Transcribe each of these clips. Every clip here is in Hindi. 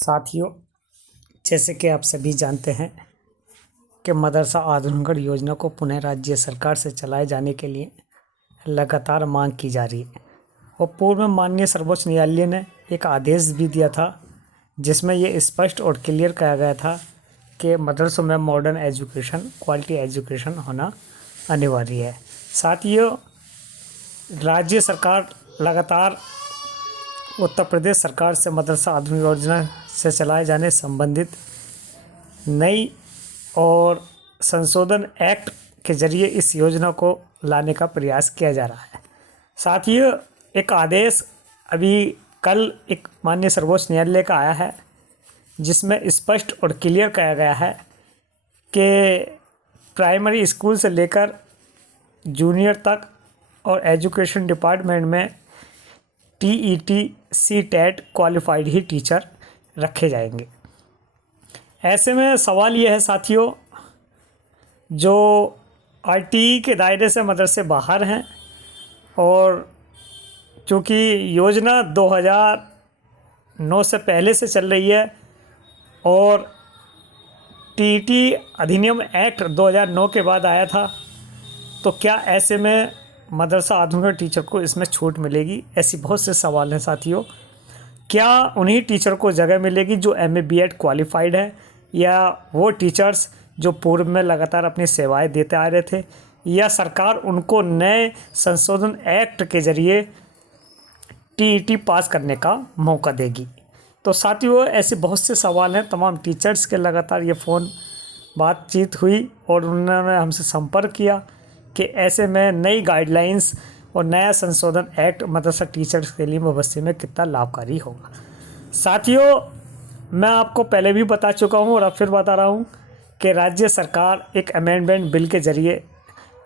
साथियों, जैसे कि आप सभी जानते हैं कि मदरसा आधुनिकीकरण योजना को पुनः राज्य सरकार से चलाए जाने के लिए लगातार मांग की जा रही है और पूर्व में माननीय सर्वोच्च न्यायालय ने एक आदेश भी दिया था जिसमें ये स्पष्ट और क्लियर कहा गया था कि मदरसों में मॉडर्न एजुकेशन, क्वालिटी एजुकेशन होना अनिवार्य है। साथियों, राज्य सरकार लगातार उत्तर प्रदेश सरकार से मदरसा आधुनिक योजना से चलाए जाने संबंधित नई और संशोधन एक्ट के जरिए इस योजना को लाने का प्रयास किया जा रहा है। साथियों, एक आदेश अभी कल एक माननीय सर्वोच्च न्यायालय का आया है जिसमें स्पष्ट और क्लियर कहा गया है कि प्राइमरी स्कूल से लेकर जूनियर तक और एजुकेशन डिपार्टमेंट में टीईटी, सीटेट क्वालिफाइड ही टीचर रखे जाएंगे। ऐसे में सवाल यह है साथियों, जो आरटीई के दायरे से मदरसे बाहर हैं और चूँकि योजना 2009 से पहले से चल रही है और टीईटी अधिनियम एक्ट 2009 के बाद आया था, तो क्या ऐसे में मदरसा आधुनिक टीचर को इसमें छूट मिलेगी? ऐसी बहुत से सवाल हैं साथियों। क्या उन्हीं टीचर को जगह मिलेगी जो एमए बीएड क्वालिफाइड है, या वो टीचर्स जो पूर्व में लगातार अपनी सेवाएं देते आ रहे थे, या सरकार उनको नए संशोधन एक्ट के जरिए टीईटी पास करने का मौका देगी? तो साथियों, ऐसे बहुत से सवाल हैं। तमाम टीचर्स के लगातार ये फ़ोन बातचीत हुई और उन्होंने हमसे संपर्क किया कि ऐसे में नई गाइडलाइंस और नया संशोधन एक्ट मदरसा टीचर्स के लिए भविष्य में कितना लाभकारी होगा। साथियों, मैं आपको पहले भी बता चुका हूँ और अब फिर बता रहा हूँ कि राज्य सरकार एक अमेंडमेंट बिल के जरिए,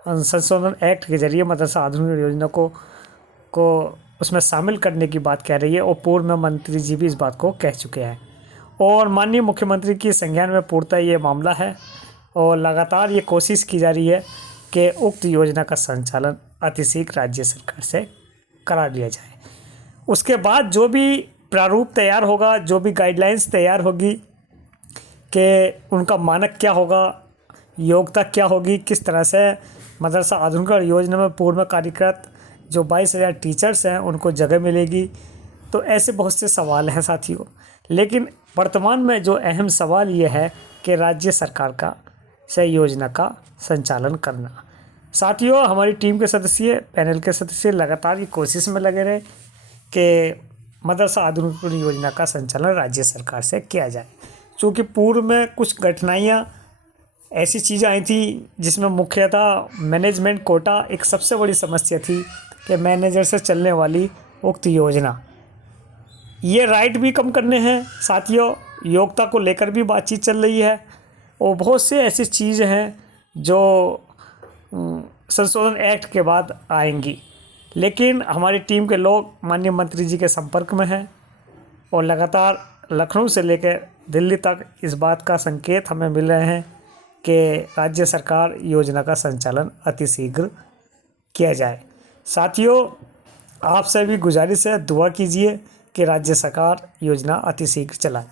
संशोधन एक्ट के जरिए मदरसा आधुनिक योजना को उसमें शामिल करने की बात कह रही है और पूर्व में मंत्री जी भी इस बात को कह चुके हैं और माननीय मुख्यमंत्री की संज्ञान में पूर्णतः ये मामला है और लगातार ये कोशिश की जा रही है कि उक्त योजना का संचालन अतिशीघ्र राज्य सरकार से करा लिया जाए। उसके बाद जो भी प्रारूप तैयार होगा, जो भी गाइडलाइंस तैयार होगी कि उनका मानक क्या होगा, योग्यता क्या होगी, किस तरह से मदरसा आधुनिकीकरण योजना में पूर्व में कार्यरत जो 22,000 टीचर्स हैं उनको जगह मिलेगी, तो ऐसे बहुत से सवाल हैं साथियों। लेकिन वर्तमान में जो अहम सवाल ये है कि राज्य सरकार का से योजना का संचालन करना। साथियों, हमारी टीम के सदस्य, पैनल के सदस्य लगातार ये कोशिश में लगे रहे कि मदरसा आधुनिकीकरण योजना का संचालन राज्य सरकार से किया जाए। चूँकि पूर्व में कुछ कठिनाइयाँ ऐसी चीज़ें आई थी जिसमें मुख्यतः मैनेजमेंट कोटा एक सबसे बड़ी समस्या थी कि मैनेजर से चलने वाली उक्त योजना, ये राइट भी कम करने हैं साथियों। योग्यता को लेकर भी बातचीत चल रही है और बहुत से ऐसी चीज़ें हैं जो संशोधन एक्ट के बाद आएंगी। लेकिन हमारी टीम के लोग माननीय मंत्री जी के संपर्क में हैं और लगातार लखनऊ से लेकर दिल्ली तक इस बात का संकेत हमें मिल रहे हैं कि राज्य सरकार योजना का संचालन अतिशीघ्र किया जाए। साथियों, आपसे भी गुजारिश है, दुआ कीजिए कि राज्य सरकार योजना अतिशीघ्र चलाए।